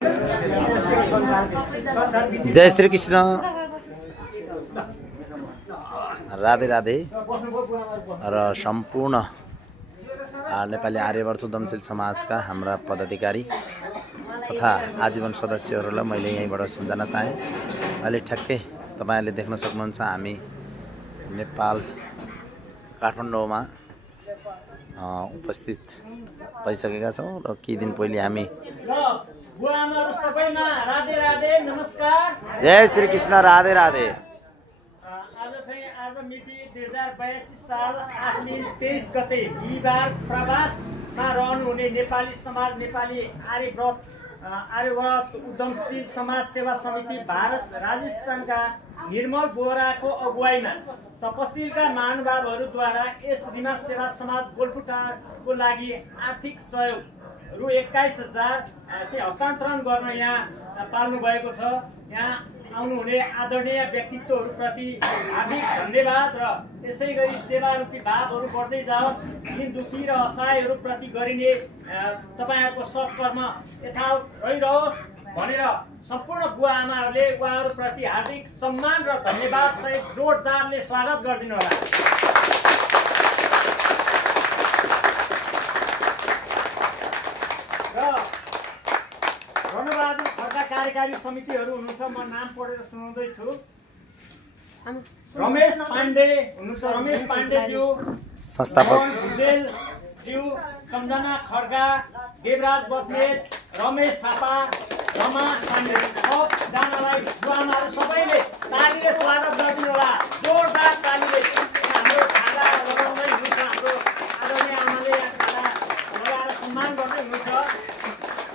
जय श्री कृष्ण, राधे राधे। र सम्पूर्ण नेपाली आर्यवर्त उद्यमशील समाजका हाम्रा पदाधिकारी तथा आजीवन सदस्यहरूलाई मैले यहीँबाट सम्झना चाहेँ। अहिले ठ्याक्कै तपाईहरुले देख्न सक्नुहुन्छ हामी नेपाल काठमाडौँमा उपस्थित भइसकेका छौँ र केही दिन पहिले हामी बुवामाहरु सबैमा राधे राधे नमस्कार। जय श्री कृष्ण, राधे राधे। आज मिति 2082 साल आश्विन 23 गते बिहिबार प्रवासमा रहनुहुने नेपाली समाज नेपाली आर्यव्रत उद्यमशील समाज सेवा समिति भारत राजस्थानका निर्मल बोहराको अगुवाईमा तपसिलका महानुभावहरूद्वारा यस रिमा सेवा समाज गोलपुटाको लागि आर्थिक सहयोग रु 21,000 हस्तान्तरण गर्न यहाँ पाल्नु भएको छ। यहाँ आउनुहुने आदरणीय व्यक्तित्वहरूप्रति हार्दिक धन्यवाद र यसै गरी सेवारूपी भावहरू बढ्दै जाओस्। दीन दुखी र असहायहरूप्रति गरिने तपाईहरुको सत्कर्म यथावत रहिरहोस् भनेर सम्पूर्ण बुवा आमाहरूले उहाँहरूप्रति हार्दिक सम्मान र धन्यवाद सहित जोरदारले स्वागत गरिदिनु होला। रणबहादुर खड्का कार्यकारी समितिहरू हुनुहुन्छ, म नाम पढेर सुनाउँदैछु। रमेश पाण्डे हुनुहुन्छ, रमेश पाण्डेज्यू, संस्थापक ज्यू, सम्झना खड्का, देवराज बस्नेत, रमेश थापा, रमा पाण्डे, सबजनालाई बुवामाहरु सबैले तालीले स्वागत गरिदिनु होला। जोरदार तालीले हाम्रो खाजा लगाउँदै हुनुहुन्छ। हाम्रो आदरणीय आमाले खाजा लगाएर सम्मान गर्दै हुनुहुन्छ।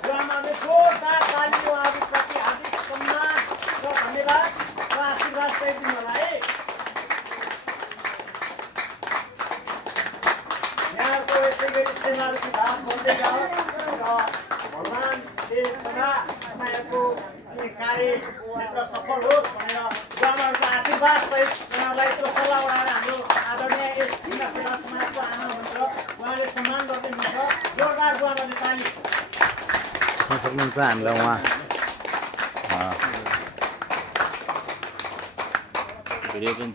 बुवामाहरुले जोरदार ताली उहाँहरूप्रति हार्दिक सम्मान र धन्यवाद र आशीर्वाद सहित दिनु होला है। यहाँको यसै गरी सेवारूपी भाव बढ्दै जाओस् र भगवानले सदा तपाईँहरूको कार्य क्षेत्र सफल होस् भनेर बुवामाहरुको आशीर्वाद सहित उहाँहरूलाई त्यो सल्लाह उडाएर हाम्रो आदरणीय यस जिल्ला सेवा समाजको आमा हुनुहुन्छ, उहाँले सम्मान गर्दै हुनुहुन्छ। जोरदार बुवामाहरुले ताली सक्नुहुन्छ। हामीलाई उहाँ भिडियो पनि